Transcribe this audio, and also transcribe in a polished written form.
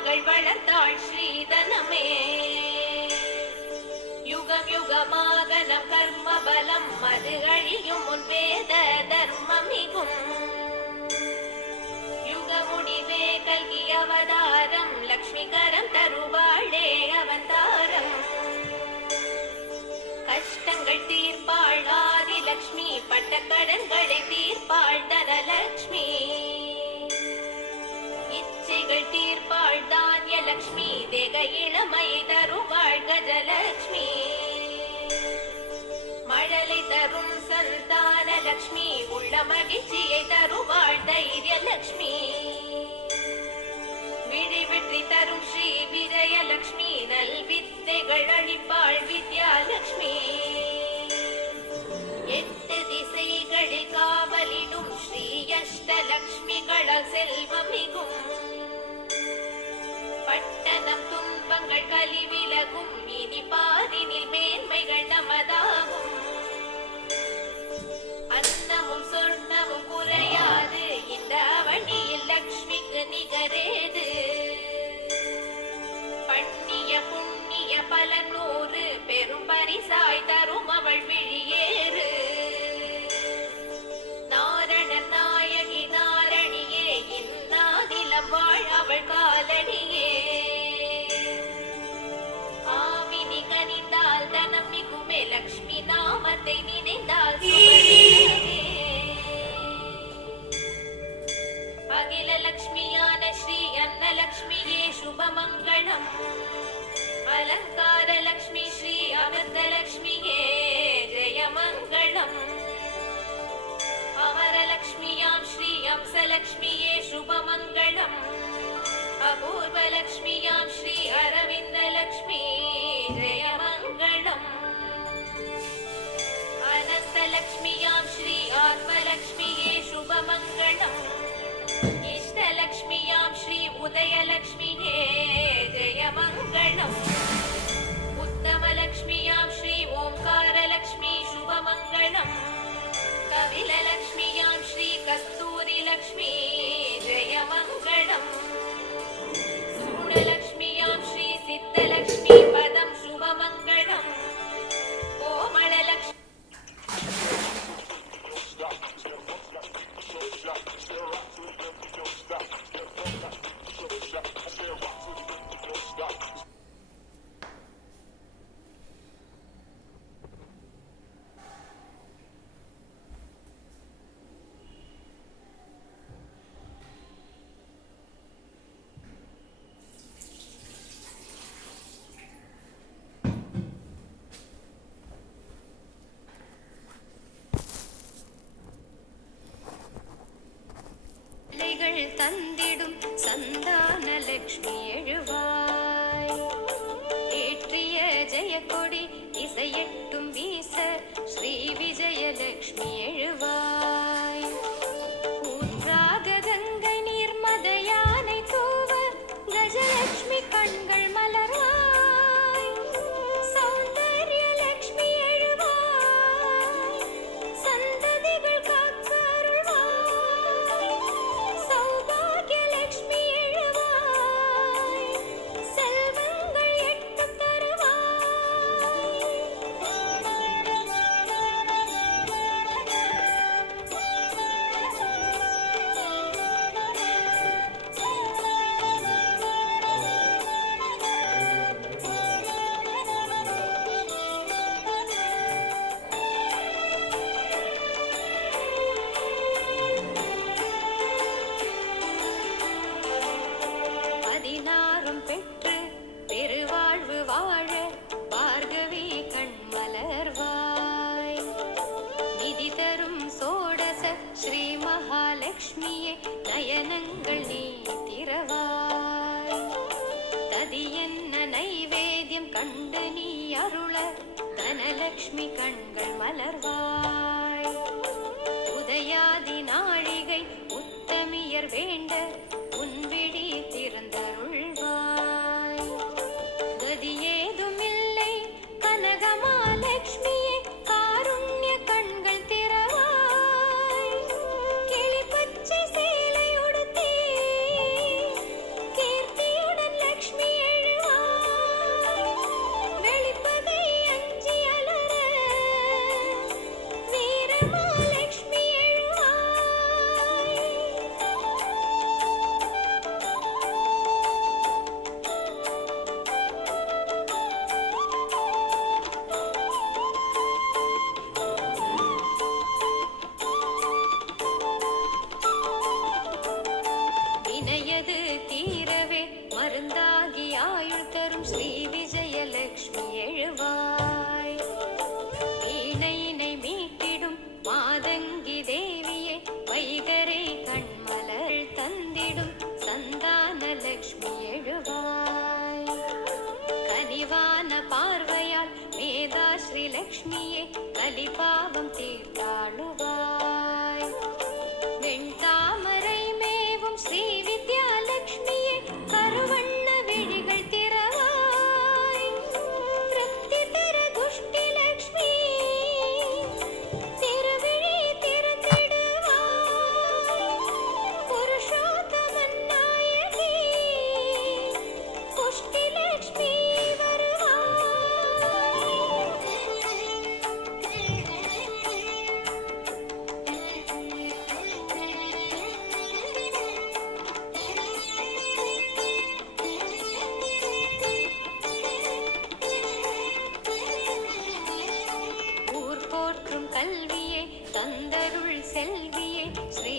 மகள் வளர்த்தாள் ஸ்ரீதனமே. யுகம் யுகமாக நம் கர்ம பலம் அது அழியும் முன் வேத தர்மமிகும். யுக முடிவே கல்கி அவதாரம் லக்ஷ்மி கரம் தருவாளே அவதாரம். கஷ்டங்கள் தீர்ப்பாள் ஆதிலக்ஷ்மி பட்ட கடன்களை தீர்ப்பாள் தனலக்ஷ்மி. இச்சைகள் தீர்ப்பாள் தானியலக்ஷ்மி தேக இளமை தருவாள் கஜலக்ஷ்மி. மழலை தரும் சந்தான லக்ஷ்மி உள்ள மகிழ்ச்சியை தருவாள் தைரியலக்ஷ்மி. விழி வெற்றி தரும் ஸ்ரீ விஜயலக்ஷ்மி நல் வித்தைகள் அளிப்பாள் வித்யாலக்ஷ்மி. எட்டு திசைகளில் காவலிடும் ஸ்ரீ அஷ்டலக்ஷ்மிகளால் செல்வம் மிகும். பட்டணம் துன்பங்கள் கலி விலகும் இனி பாதினில் மேன்மைகள் நமதாகும். அன்னமும் சொர்ணமும் குறையாது இந்த அவனியில் லக்ஷ்மிக்கு நிகரேது. பண்ணிய புண்ணிய பல நூறு பெரும் பரிசாய் தரும் அவள் விழியேறு. நாரணன் நாயகி நாரணியே இந்நாதிலம் வாழ் அவள் காலடியே. ஆவினி கனிந்தால் தனம் மிகுமே லக்ஷ்மி நாமத்தை நினைந்தால் சுபதியே. அகில லக்ஷ்மியான ஸ்ரீ அன்னலக்ஷ்மியே சுபமங்களம். அலங்கார லக்ஷ்மி ஸ்ரீ அமிர்தலக்ஷ்மியே ஜெயமங்களம். அமரலக்ஷ்மியாம் ஸ்ரீ அம்சலக்ஷ்மியே சுபமங்களம். அபூர்வலக்ஷ்மியாம் ஸ்ரீ அரவிந்தலக்ஷ்மி ஜெயமங்களம். அனந்தலக்ஷ்மியாம் ஸ்ரீ ஆத்மலக்ஷ்மியே சுபமங்களம். இஷ்டலக்ஷ்மியாம் ஸ்ரீ உதயலக்ஷ்மியே ஜெயமங்களம். உத்தமலக்ஷ்மியாம் ஸ்ரீ ஓம்காரலக்ஷ்மி சுபமங்களம். கபிலலக்ஷ்மியாம் ஸ்ரீ கஸ்தூரி லக்ஷ்மி ஜெயமங்களம். சூடலக்ஷ்மியாம் ஸ்ரீ சித்தலக்ஷ்மி பதம் சுபமங்களம். கோமளலக்ஷ்மி தந்திடும் சந்தான லக்ஷ்மி எழுவாய். ஏற்றிய ஜெயக்கொடி இசையட்டும் வீச ஸ்ரீ விஜயலக்ஷ்மி எழுவாய். ஊற்றாக கங்கை நீர் மத யானை தூவ கஜலக்ஷ்மி கண்கள் மலர்வாய். சௌந்தர்ய லக்ஷ்மி எழுவாய். சந்ததிகள் காக்க நயனங்கள் நீ திறவாய். ததி என்ன நைவேத்தியம் கண்டு நீ அருள தனலக்ஷ்மி கண்கள் மலர்வாய். உதயாதி நாழிகை உத்தமியர் வேண்ட உன்விழி திறந்தருள்வாய். கதி ஏதுமில்லை கனகமாலக்ஷ்மியே காருண்ய கண்கள் திறவாய். கிளி பச்சை சேலை உடுத்தி கீர்த்தியுடன் தரும் ஸ்ரீ விஜயலட்சுமி எழுவாய். வீணையினை மீட்டிடும் மாதங்கி தேவியே, வைகரை கண்மலர் தந்திடும் சந்தான லட்சுமி எழுவாய். கனிவான பார்வையால் மேதா ஸ்ரீ லட்சுமியே, கலிபாவம் தீர்த்தாளுவாய். வெண்தாமரை மேவும் ஸ்ரீ வித்யாலட்சுமியே, கருவண்ண விழிகள் திறவாய். திருப்தி தர துஷ்டி லட்சுமி, திருவிழி திறந்திடுவாய். புருஷோத்தமன் நாயகி, புஷ்டி லட்சுமி போற்றும் கல்வியே, தந்தருள் செல்வியே, ஸ்ரீ